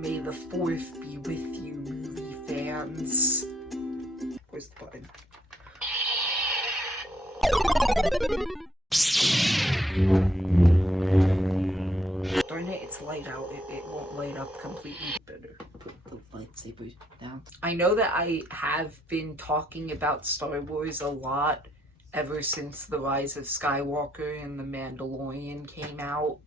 May the 4th be with you, movie fans. Where's the button? Darn it, it's light out. It won't light up completely. Better put the lightsaber down. I know that I have been talking about Star Wars a lot ever since The Rise of Skywalker and The Mandalorian came out.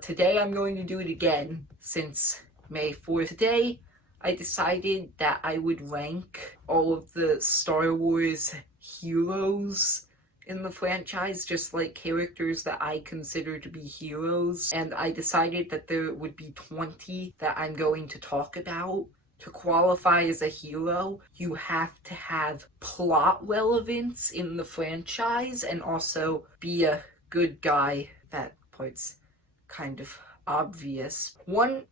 Today I'm going to do it again since May 4th. Today, I decided that I would rank all of the Star Wars heroes in the franchise, just like characters that I consider to be heroes, and I decided that there would be 20 that I'm going to talk about. To qualify as a hero, you have to have plot relevance in the franchise and also be a good guy. That part's kind of obvious. One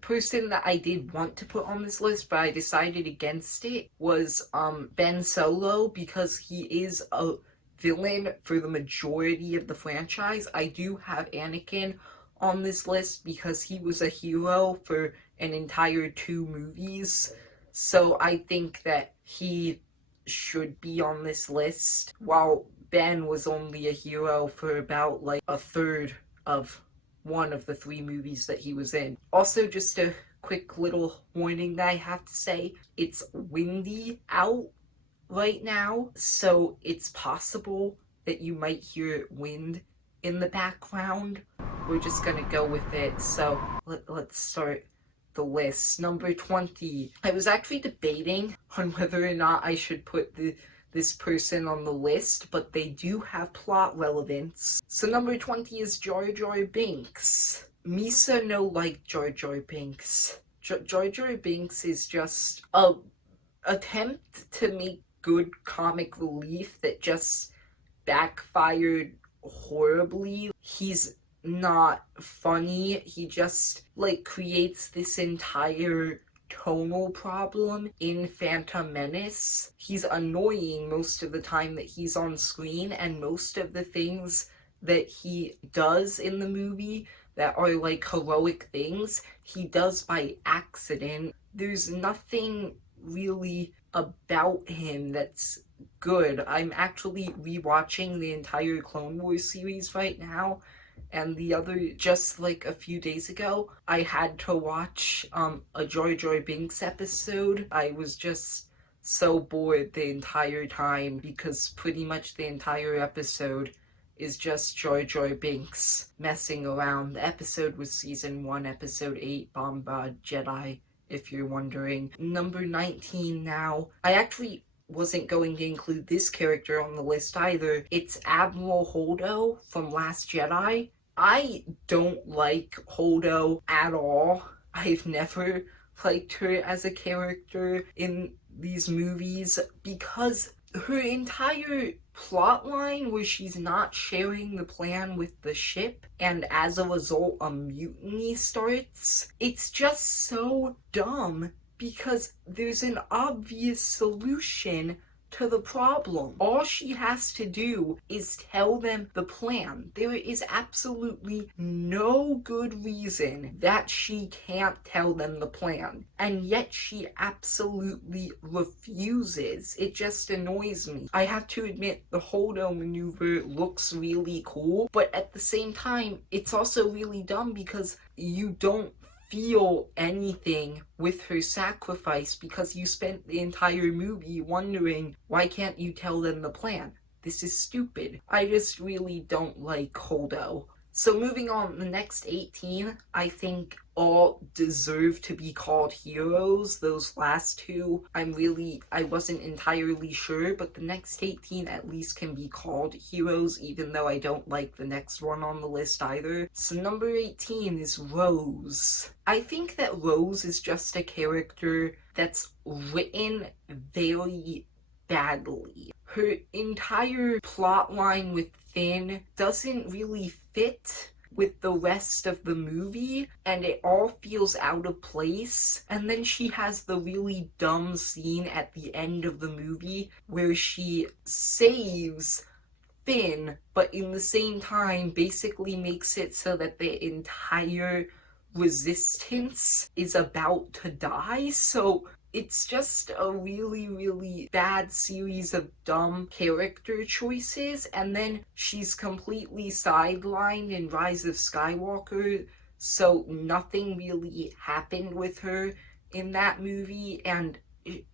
person that I did want to put on this list, but I decided against it, was Ben Solo, because he is a villain for the majority of the franchise. I do have Anakin on this list because he was a hero for an entire 2 movies, so I think that he should be on this list, while Ben was only a hero for about like a third of one of the 3 movies that he was in. Also, just a quick little warning that I have to say, it's windy out right now, so it's possible that you might hear wind in the background. We're just gonna go with it, so let's start the list. Number 20. I was actually debating on whether or not I should put this person on the list, but they do have plot relevance. So number 20 is Jar Jar Binks. Misa no like Jar Jar Binks. Jar Jar Binks is just a attempt to make good comic relief that just backfired horribly. He's not funny. He just creates this entire tonal problem in Phantom Menace. He's annoying most of the time that he's on screen, and most of the things that he does in the movie that are heroic things, he does by accident. There's nothing really about him that's good. I'm actually rewatching the entire Clone Wars series right now, and just a few days ago, I had to watch a Jar Jar Binks episode. I was just so bored the entire time because pretty much the entire episode is just Jar Jar Binks messing around. The episode was season 1, episode 8, Bombard Jedi, if you're wondering. Number 19 now. I actually wasn't going to include this character on the list either. It's Admiral Holdo from Last Jedi. I don't like Holdo at all. I've never liked her as a character in these movies because her entire plotline where she's not sharing the plan with the ship and as a result a mutiny starts, it's just so dumb because there's an obvious solution to the problem. All she has to do is tell them the plan. There is absolutely no good reason that she can't tell them the plan, and yet she absolutely refuses. It just annoys me. I have to admit, the Holdo maneuver looks really cool, but at the same time, it's also really dumb because you don't feel anything with her sacrifice because you spent the entire movie wondering, why can't you tell them the plan? This is stupid. I just really don't like Holdo. So moving on, the next 18, I think all deserve to be called heroes. Those last 2, I wasn't entirely sure, but the next 18 at least can be called heroes, even though I don't like the next one on the list either. So number 18 is Rose. I think that Rose is just a character that's written very badly. Her entire plotline with Finn doesn't really fit with the rest of the movie, and it all feels out of place. And then she has the really dumb scene at the end of the movie where she saves Finn, but in the same time basically makes it so that the entire resistance is about to die, so it's just a really, really bad series of dumb character choices, and then she's completely sidelined in Rise of Skywalker, so nothing really happened with her in that movie, and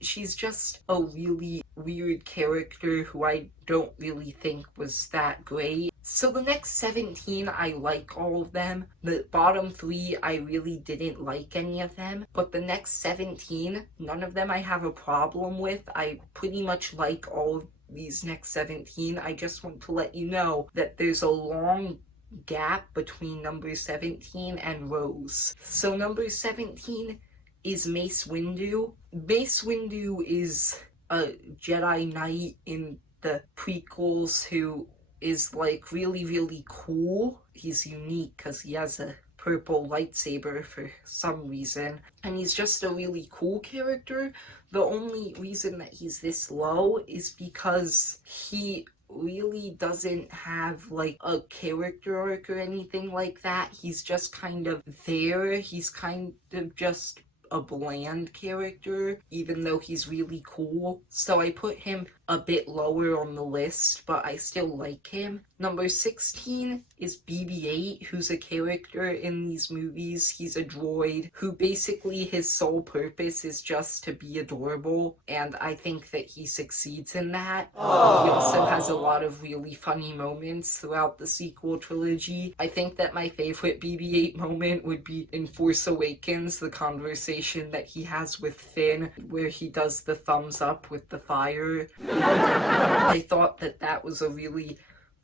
she's just a really weird character who I don't really think was that great. So the next 17, I like all of them. The bottom 3, I really didn't like any of them. But the next 17, none of them I have a problem with. I pretty much like all of these next 17. I just want to let you know that there's a long gap between number 17 and Rose. So number 17 is Mace Windu. Mace Windu is a Jedi Knight in the prequels who is like really, really cool. He's unique because he has a purple lightsaber for some reason, and he's just a really cool character. The only reason that he's this low is because he really doesn't have like a character arc or anything like that. He's just kind of there. He's kind of just a bland character, even though he's really cool. So I put him a bit lower on the list, but I still like him. Number 16 is BB-8, who's a character in these movies. He's a droid who basically his sole purpose is just to be adorable, and I think that he succeeds in that. Aww. He also has a lot of really funny moments throughout the sequel trilogy. I think that my favorite BB-8 moment would be in Force Awakens, the conversation that he has with Finn, where he does the thumbs up with the fire. I thought that that was a really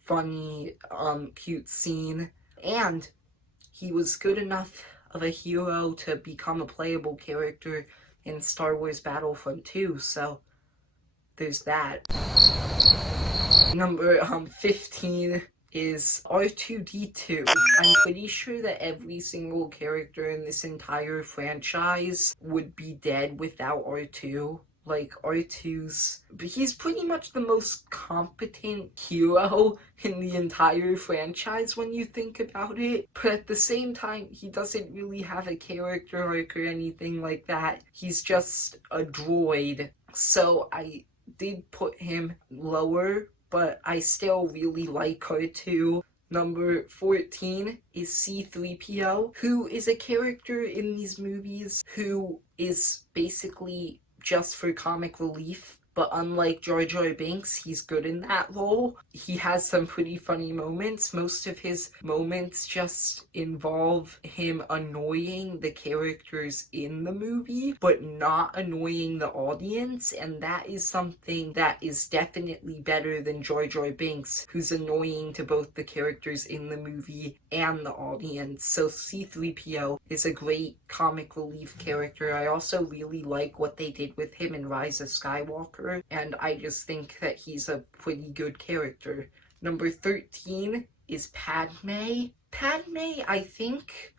funny, cute scene, and he was good enough of a hero to become a playable character in Star Wars Battlefront 2, so there's that. Number 15 is R2-D2. I'm pretty sure that every single character in this entire franchise would be dead without R2. Like, he's pretty much the most competent hero in the entire franchise when you think about it. But at the same time, he doesn't really have a character arc or anything like that. He's just a droid. So I did put him lower, but I still really like R2. Number 14 is C-3PO, who is a character in these movies who is basically just for comic relief, but unlike Jar Jar Binks, he's good in that role. He has some pretty funny moments. Most of his moments just involve him annoying the characters in the movie, but not annoying the audience, and that is something that is definitely better than Jar Jar Binks, who's annoying to both the characters in the movie and the audience. So C-3PO is a great comic relief character. I also really like what they did with him in Rise of Skywalker, and I just think that he's a pretty good character. Number 13 is Padme. Padme, I think,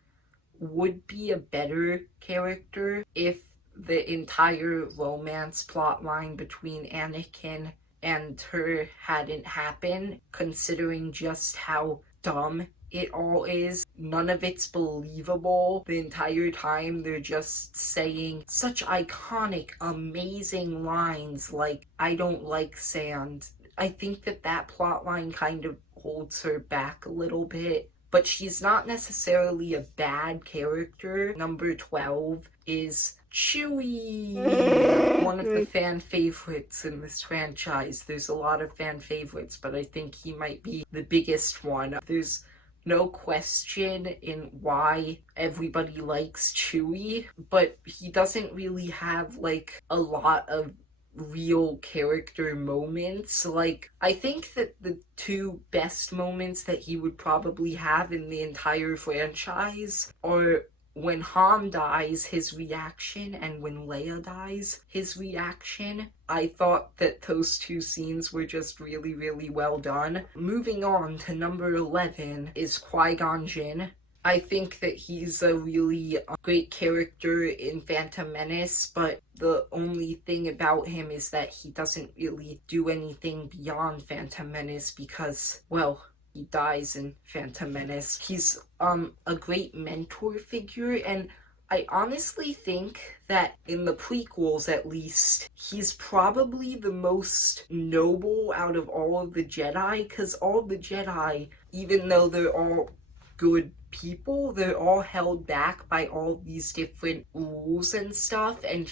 would be a better character if the entire romance plotline between Anakin and her hadn't happened, considering just how dumb it all is. None of it's believable. The entire time they're just saying such iconic, amazing lines like, "I don't like sand." I think that that plotline kind of holds her back a little bit, but she's not necessarily a bad character. Number 12 is Chewie, one of the fan favorites in this franchise. There's a lot of fan favorites, but I think he might be the biggest one. There's no question in why everybody likes Chewie, but he doesn't really have like a lot of real character moments. Like, I think that the two best moments that he would probably have in the entire franchise are when Han dies, his reaction, and when Leia dies, his reaction. I thought that those two scenes were just really, really well done. Moving on to number 11 is Qui-Gon Jinn. I think that he's a really great character in Phantom Menace, but the only thing about him is that he doesn't really do anything beyond Phantom Menace because, well, he dies in Phantom Menace. He's a great mentor figure, and I honestly think that in the prequels, at least, he's probably the most noble out of all of the Jedi, because all the Jedi, even though they're all good people, they're all held back by all these different rules and stuff, and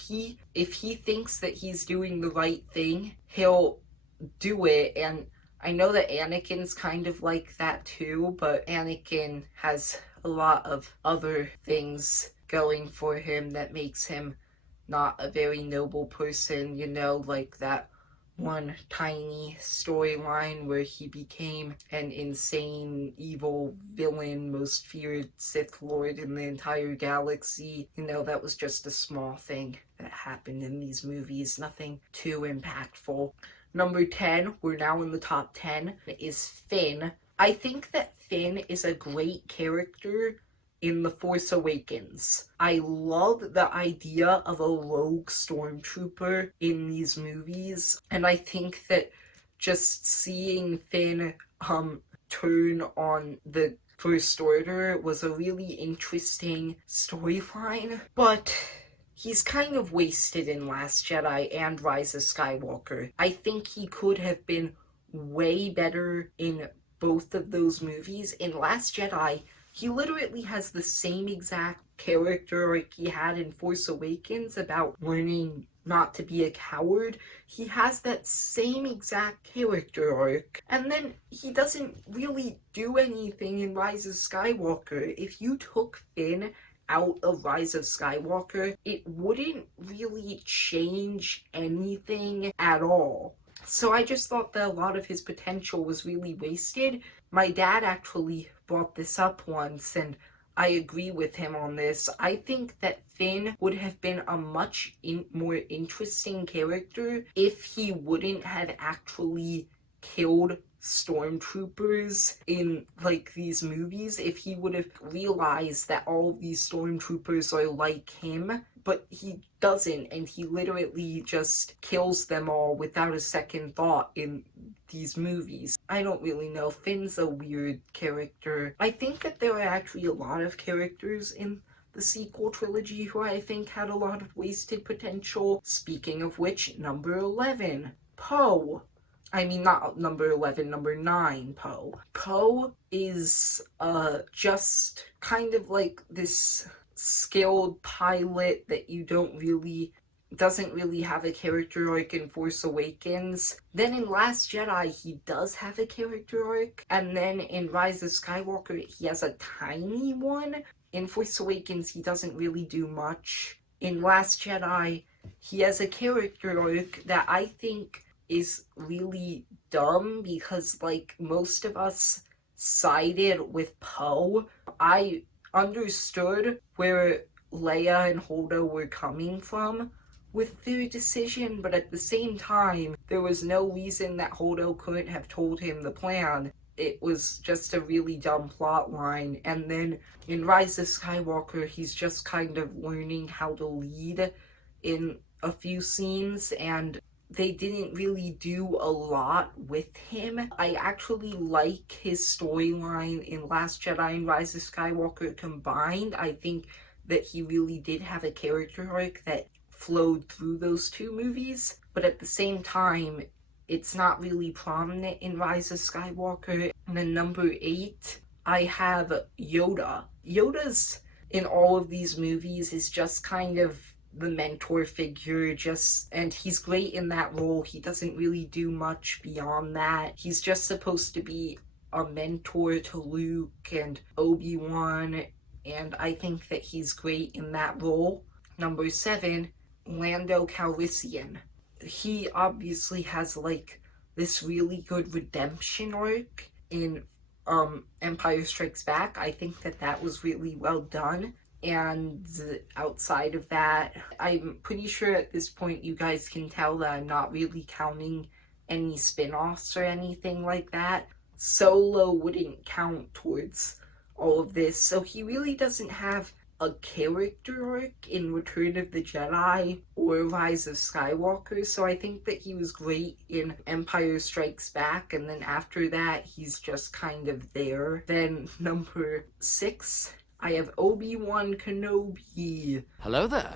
if he thinks that he's doing the right thing, he'll do it. And I know that Anakin's kind of like that too, but Anakin has a lot of other things going for him that makes him not a very noble person, like that one tiny storyline where he became an insane, evil villain, most feared Sith Lord in the entire galaxy. That was just a small thing that happened in these movies, nothing too impactful. Number 10, we're now in the top 10, is Finn. I think that Finn is a great character in The Force Awakens. I love the idea of a rogue stormtrooper in these movies, and I think that just seeing Finn turn on the First Order was a really interesting storyline, but he's kind of wasted in Last Jedi and Rise of Skywalker. I think he could have been way better in both of those movies. In Last Jedi, he literally has the same exact character like he had in Force Awakens about learning not to be a coward. He has that same exact character arc. And then he doesn't really do anything in Rise of Skywalker. If you took Finn out of Rise of Skywalker, it wouldn't really change anything at all. So I just thought that a lot of his potential was really wasted. My dad actually brought this up once, and I agree with him on this. I think that Finn would have been a much more interesting character if he wouldn't have actually killed stormtroopers in these movies, if he would have realized that all of these stormtroopers are like him. But he doesn't, and he literally just kills them all without a second thought in these movies. I don't really know. Finn's a weird character. I think that there are actually a lot of characters in the sequel trilogy who I think had a lot of wasted potential. Speaking of which, number 11, Poe. I mean, not number 11, number 9, Poe. Poe is just kind of like this skilled pilot that doesn't really have a character arc in Force Awakens. Then in Last Jedi, he does have a character arc. And then in Rise of Skywalker, he has a tiny one. In Force Awakens, he doesn't really do much. In Last Jedi, he has a character arc that I think is really dumb because, most of us sided with Poe. I understood where Leia and Holdo were coming from with their decision, but at the same time, there was no reason that Holdo couldn't have told him the plan. It was just a really dumb plot line. And then in Rise of Skywalker, he's just kind of learning how to lead in a few scenes, and they didn't really do a lot with him. I actually like his storyline in Last Jedi and Rise of Skywalker combined. I think that he really did have a character arc that flowed through those two movies, but at the same time, it's not really prominent in Rise of Skywalker. And then number 8, I have Yoda. Yoda's, in all of these movies, is just kind of the mentor figure, and he's great in that role. He doesn't really do much beyond that. He's just supposed to be a mentor to Luke and Obi-Wan, and I think that he's great in that role. Number 7, Lando Calrissian. He obviously has this really good redemption arc in Empire Strikes Back. I think that was really well done. And outside of that, I'm pretty sure at this point you guys can tell that I'm not really counting any spin-offs or anything like that. Solo wouldn't count towards all of this, so he really doesn't have a character arc in Return of the Jedi or Rise of Skywalker, so I think that he was great in Empire Strikes Back, and then after that, he's just kind of there. Then number 6, I have Obi-Wan Kenobi. Hello there.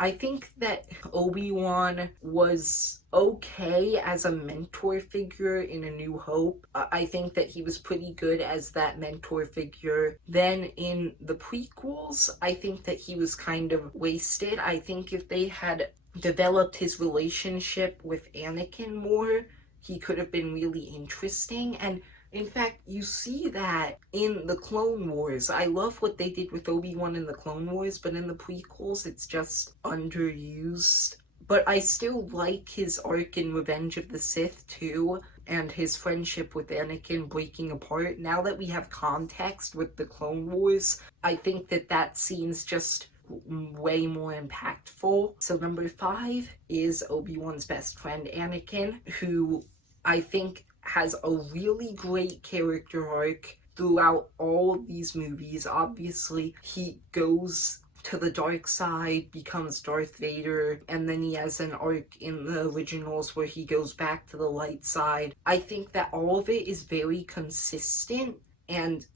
I think that Obi-Wan was okay as a mentor figure in A New Hope. I think that he was pretty good as that mentor figure. Then in the prequels, I think that he was kind of wasted. I think if they had developed his relationship with Anakin more, he could have been really interesting. And in fact, you see that in the Clone Wars. I love what they did with Obi-Wan in the Clone Wars, but in the prequels, it's just underused. But I still like his arc in Revenge of the Sith, too, and his friendship with Anakin breaking apart. Now that we have context with the Clone Wars, I think that that scene's just way more impactful. So number 5 is Obi-Wan's best friend, Anakin, who I think has a really great character arc throughout all of these movies. Obviously, he goes to the dark side, becomes Darth Vader, and then he has an arc in the originals where he goes back to the light side. I think that all of it is very consistent, and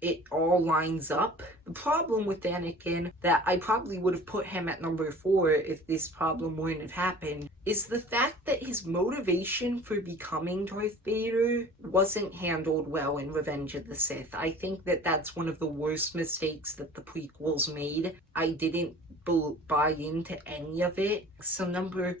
it all lines up. The problem with Anakin, that I probably would have put him at number 4 if this problem wouldn't have happened, is the fact that his motivation for becoming Darth Vader wasn't handled well in Revenge of the Sith. I think that that's one of the worst mistakes that the prequels made. I didn't buy into any of it. So number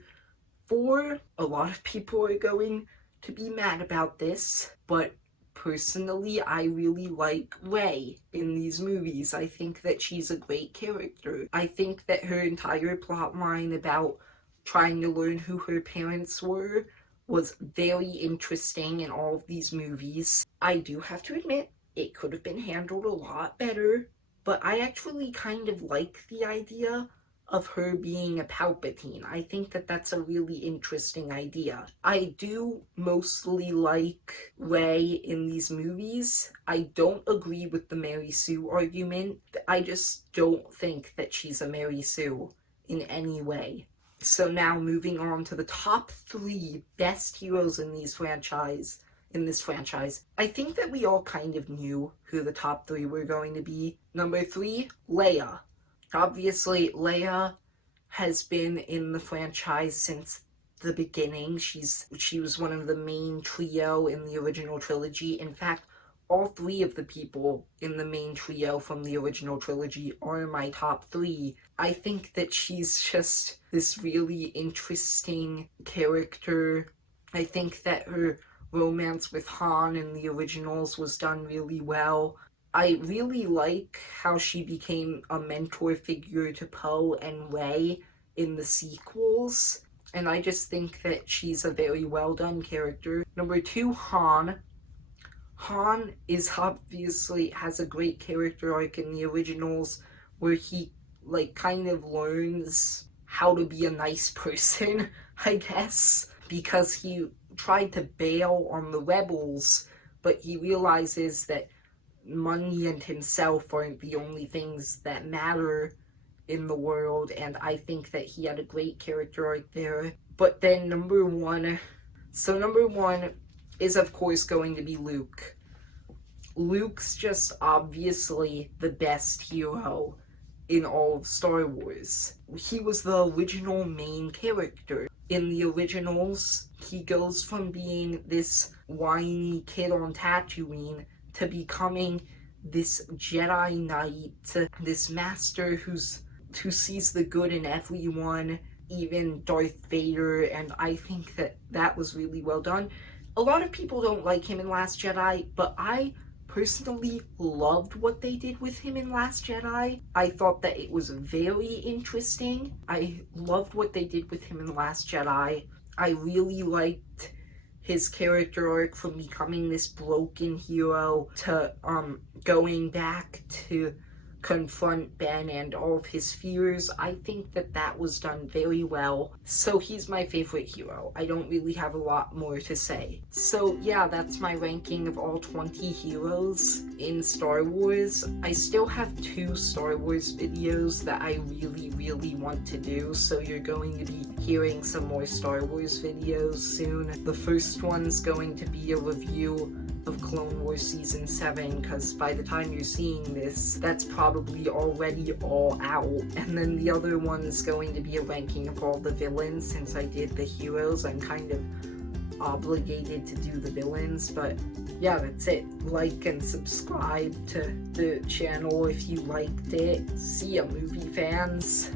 4, a lot of people are going to be mad about this, but personally, I really like Rey in these movies. I think that she's a great character. I think that her entire plot line about trying to learn who her parents were was very interesting in all of these movies. I do have to admit, it could have been handled a lot better, but I actually kind of like the idea of her being a Palpatine. I think that that's a really interesting idea. I do mostly like Rey in these movies. I don't agree with the Mary Sue argument. I just don't think that she's a Mary Sue in any way. So now moving on to the top 3 best heroes in this franchise. I think that we all kind of knew who the top 3 were going to be. Number 3, Leia. Obviously, Leia has been in the franchise since the beginning. She was one of the main trio in the original trilogy. In fact, all 3 of the people in the main trio from the original trilogy are my top 3. I think that she's just this really interesting character. I think that her romance with Han in the originals was done really well. I really like how she became a mentor figure to Poe and Rey in the sequels, and I just think that she's a very well done character. Number 2, Han. Han is obviously has a great character arc in the originals where he kind of learns how to be a nice person, I guess, because he tried to bail on the rebels, but he realizes that money and himself aren't the only things that matter in the world, and I think that he had a great character arc there. But then number 1 is of course going to be Luke. Luke's just obviously the best hero in all of Star Wars. He was the original main character. In the originals, he goes from being this whiny kid on Tatooine to becoming this Jedi Knight, this master who sees the good in everyone, even Darth Vader, and I think that that was really well done. A lot of people don't like him in Last Jedi, but I personally loved what they did with him in Last Jedi. I thought that it was very interesting. I loved what they did with him in Last Jedi. I really liked his character arc from becoming this broken hero to going back to confront Ben and all of his fears. I think that that was done very well. So he's my favorite hero. I don't really have a lot more to say. So yeah, that's my ranking of all 20 heroes in Star Wars. I still have 2 Star Wars videos that I really want to do, so you're going to be hearing some more Star Wars videos soon. The first one's going to be a review of Clone Wars Season 7, because by the time you're seeing this, that's probably already all out. And then the other one's going to be a ranking of all the villains. Since I did the heroes, I'm kind of obligated to do the villains. But yeah, that's it. Like and subscribe to the channel if you liked it. See ya, movie fans.